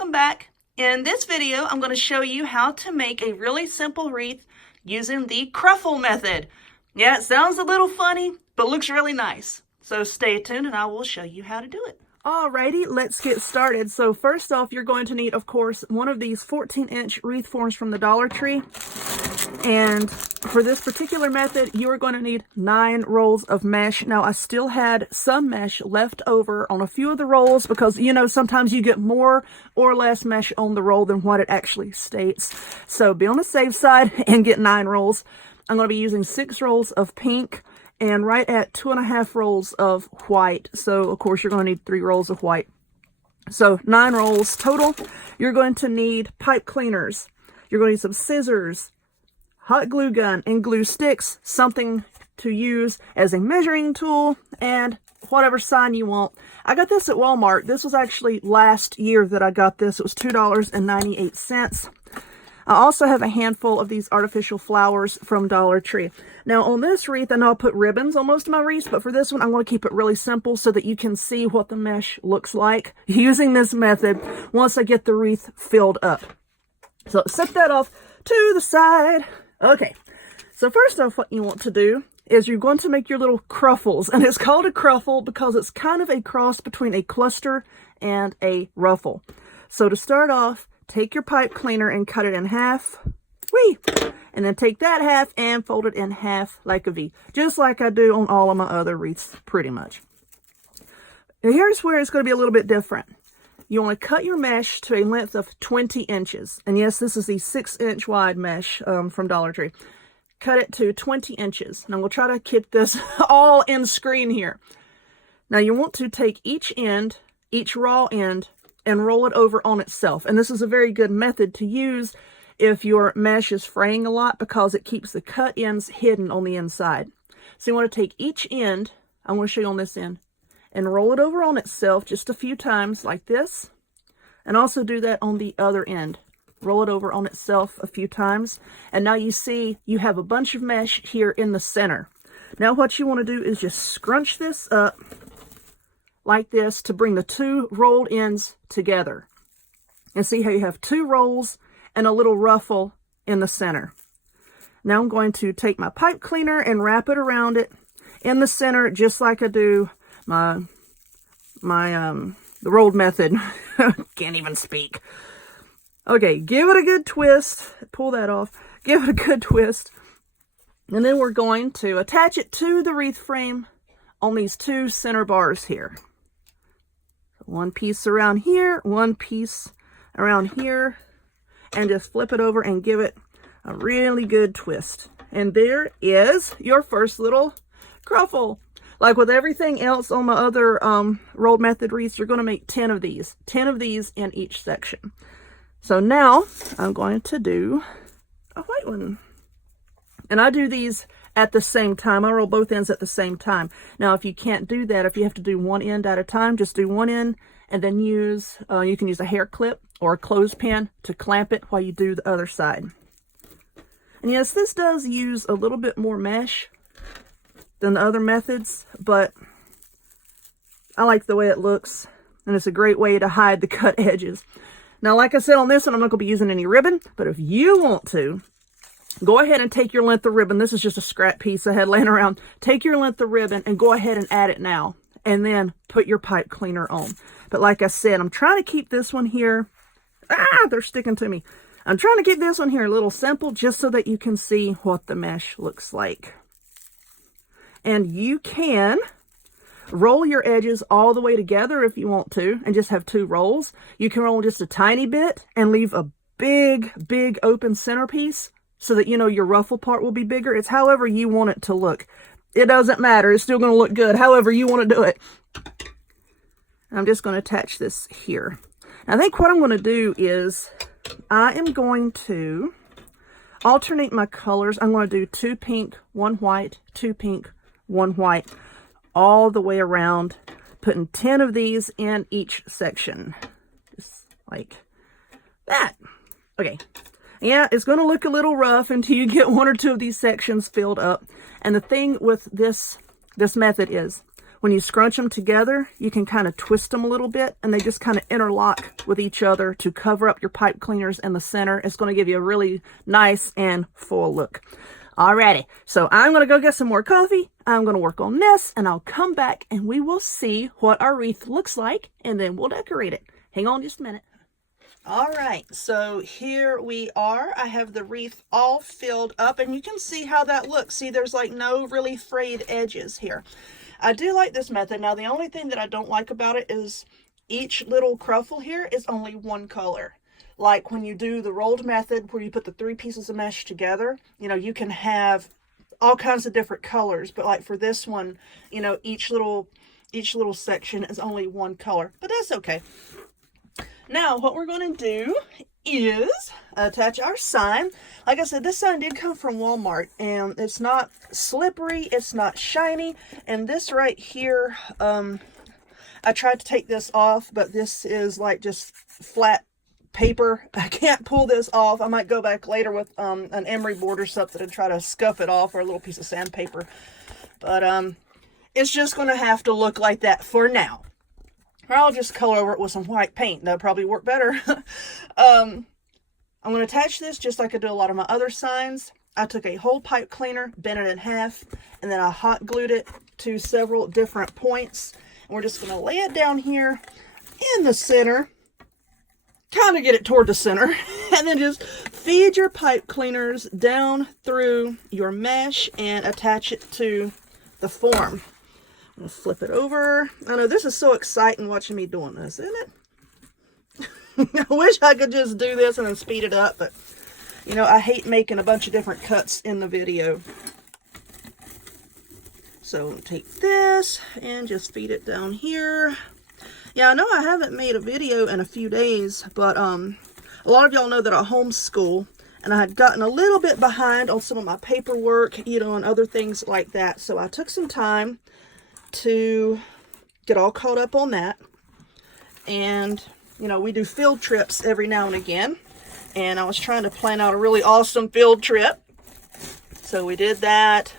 welcome back. In this video, I'm going to show you how to make a really simple wreath using the Cruffle method. Yeah, it sounds a little funny, but looks really nice. So stay tuned and I will show you how to do it. Alrighty, let's get started. So first off, you're going to need, of course, one of these 14-inch wreath forms from the Dollar Tree. And for this particular method, you are going to need 9 rolls of mesh. Now, I still had some mesh left over on a few of the rolls because, you know, sometimes you get more or less mesh on the roll than what it actually states. So be on the safe side and get 9 rolls. I'm going to be using 6 rolls of pink and right at 2.5 rolls of white. So, of course, you're going to need 3 rolls of white. So 9 rolls total. You're going to need pipe cleaners. You're going to need some scissors, hot glue gun, and glue sticks, something to use as a measuring tool, and whatever sign you want. I got this at Walmart. This was actually last year that I got this. It was $2.98. I also have a handful of these artificial flowers from Dollar Tree. Now on this wreath, I know I put ribbons on most of my wreaths, but for this one, I'm going to keep it really simple so that you can see what the mesh looks like using this method once I get the wreath filled up. So set that off to the side. Okay, so first off, what you want to do is you're going to make your little cruffles, and it's called a cruffle because it's kind of a cross between a cluster and a ruffle. So to start off, take your pipe cleaner and cut it in half, and then take that half and fold it in half like a V, just like I do on all of my other wreaths, pretty much. Now here's where it's going to be a little bit different. You want to cut your mesh to a length of 20 inches. And yes, this is the 6-inch wide mesh from Dollar Tree. Cut it to 20 inches. And I'm going to try to keep this all in screen here. Now you want to take each end, each raw end, and roll it over on itself. And this is a very good method to use if your mesh is fraying a lot because it keeps the cut ends hidden on the inside. So you want to take each end, I'm going to show you on this end, and roll it over on itself just a few times like this. And also do that on the other end. Roll it over on itself a few times. And now you see you have a bunch of mesh here in the center. Now what you want to do is just scrunch this up like this to bring the 2 rolled ends together. And see how you have 2 rolls and a little ruffle in the center. Now I'm going to take my pipe cleaner and wrap it around it in the center just like I do the rolled method. Can't even speak. Okay, give it a good twist. Pull that off. Give it a good twist. And then we're going to attach it to the wreath frame on these 2 center bars here. One piece around here, one piece around here, and just flip it over and give it a really good twist. And there is your first little cruffle. Like with everything else on my other rolled method wreaths, you're going to make 10 of these. 10 of these in each section. So now I'm going to do a white one. And I do these at the same time. I roll both ends at the same time. Now, if you can't do that, if you have to do one end at a time, just do one end and then use, you can use a hair clip or a clothespin to clamp it while you do the other side. And yes, this does use a little bit more mesh than the other methods, but I like the way it looks, and it's a great way to hide the cut edges. Now, like I said on this one, I'm not going to be using any ribbon, but if you want to, go ahead and take your length of ribbon. This is just a scrap piece I had laying around. Take your length of ribbon and go ahead and add it now, and then put your pipe cleaner on. But like I said, I'm trying to keep this one here. They're sticking to me. I'm trying to keep this one here a little simple just so that you can see what the mesh looks like. And you can roll your edges all the way together if you want to and just have 2 rolls. You can roll just a tiny bit and leave a big, big open centerpiece so that, you know, your ruffle part will be bigger. It's however you want it to look. It doesn't matter. It's still going to look good however you want to do it. I'm just going to attach this here. I think what I'm going to do is I am going to alternate my colors. I'm going to do 2 pink, 1 white, 2 pink, 1 white, all the way around, putting 10 of these in each section. Just like that. Okay. Yeah, it's going to look a little rough until you get 1 or 2 of these sections filled up. And the thing with this method is, when you scrunch them together, you can kind of twist them a little bit, and they just kind of interlock with each other to cover up your pipe cleaners in the center. It's going to give you a really nice and full look. Alrighty, so I'm going to go get some more coffee. I'm going to work on this, and I'll come back and we will see what our wreath looks like, and then we'll decorate it. Hang on just a minute. Alright, so here we are. I have the wreath all filled up, and you can see how that looks. See, there's like no really frayed edges here. I do like this method. Now, the only thing that I don't like about it is each little cruffle here is only one color. Like when you do the rolled method where you put the 3 pieces of mesh together, you know, you can have all kinds of different colors. But like for this one, you know, each little section is only one color. But that's okay. Now, what we're going to do is attach our sign. Like I said, this sign did come from Walmart, and it's not slippery, it's not shiny. And this right here, I tried to take this off, but this is like just flat paper. I can't pull this off. I might go back later with an emery board or something and try to scuff it off, or a little piece of sandpaper. But it's just going to have to look like that for now. Or I'll just color over it with some white paint. That'll probably work better. I'm going to attach this just like I do a lot of my other signs. I took a whole pipe cleaner, bent it in half, and then I hot glued it to several different points. And we're just going to lay it down here in the center. Kind of get it toward the center, and then just feed your pipe cleaners down through your mesh and attach it to the form. I'm going to flip it over. I know this is so exciting watching me doing this, isn't it? I wish I could just do this and then speed it up, but you know, I hate making a bunch of different cuts in the video. So take this and just feed it down here. Yeah, I know I haven't made a video in a few days, but a lot of y'all know that I homeschool, and I had gotten a little bit behind on some of my paperwork, you know, and other things like that. So I took some time to get all caught up on that. And, you know, we do field trips every now and again, and I was trying to plan out a really awesome field trip. So we did that.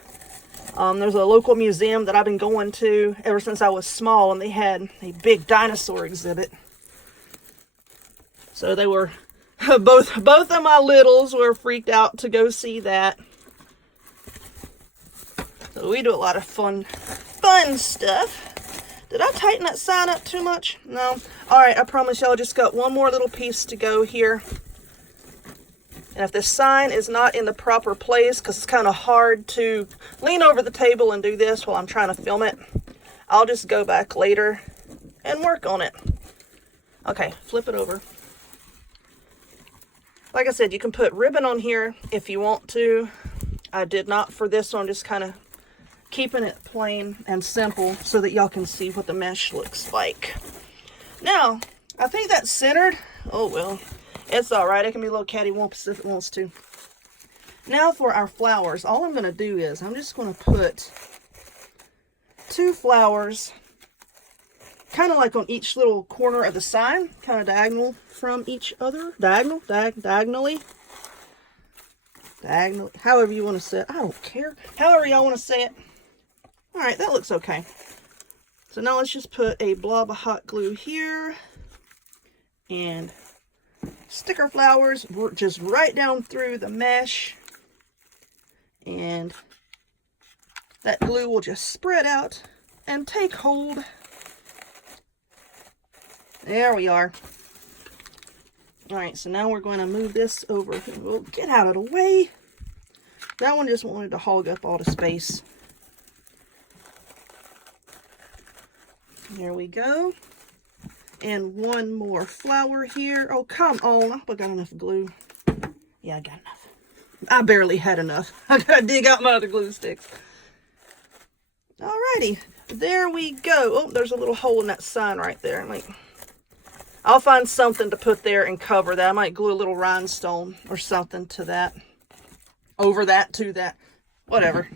There's a local museum that I've been going to ever since I was small, and they had a big dinosaur exhibit. So they were, both of my littles were freaked out to go see that. So we do a lot of fun stuff. Did I tighten that sign up too much? No. Alright, I promise y'all, just got one more little piece to go here. And if this sign is not in the proper place, because it's kind of hard to lean over the table and do this while I'm trying to film it, I'll just go back later and work on it. Okay, flip it over. Like I said, you can put ribbon on here if you want to. I did not for this one, just kind of keeping it plain and simple so that y'all can see what the mesh looks like. Now, I think that's centered. Oh well. It's alright, it can be a little cattywampus if it wants to. Now for our flowers, all I'm going to do is, I'm just going to put 2 flowers, kind of like on each little corner of the sign, kind of diagonal from each other. Diagonally, however you want to say it. I don't care. However y'all want to say it. Alright, that looks okay. So now let's just put a blob of hot glue here, and stick our flowers just right down through the mesh, and that glue will just spread out and take hold. There we are. Alright, so now we're going to move this over. We'll get out of the way. That one just wanted to hog up all the space. There we go. And one more flower here. Oh, come on. I hope I got enough glue. Yeah, I got enough. I barely had enough. I gotta dig out my other glue sticks. Alrighty. There we go. Oh, there's a little hole in that sign right there. I'll find something to put there and cover that. I might glue a little rhinestone or something to that. Over that, to that. Whatever.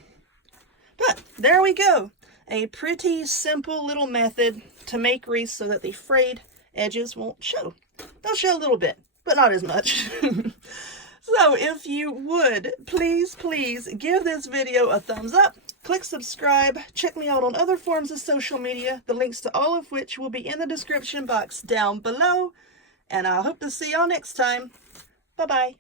But there we go. A pretty simple little method to make wreaths so that the frayed edges won't show. They'll show a little bit, but not as much. So if you would, please give this video a thumbs up. Click subscribe. Check me out on other forms of social media, the links to all of which will be in the description box down below. And I hope to see y'all next time. Bye-bye.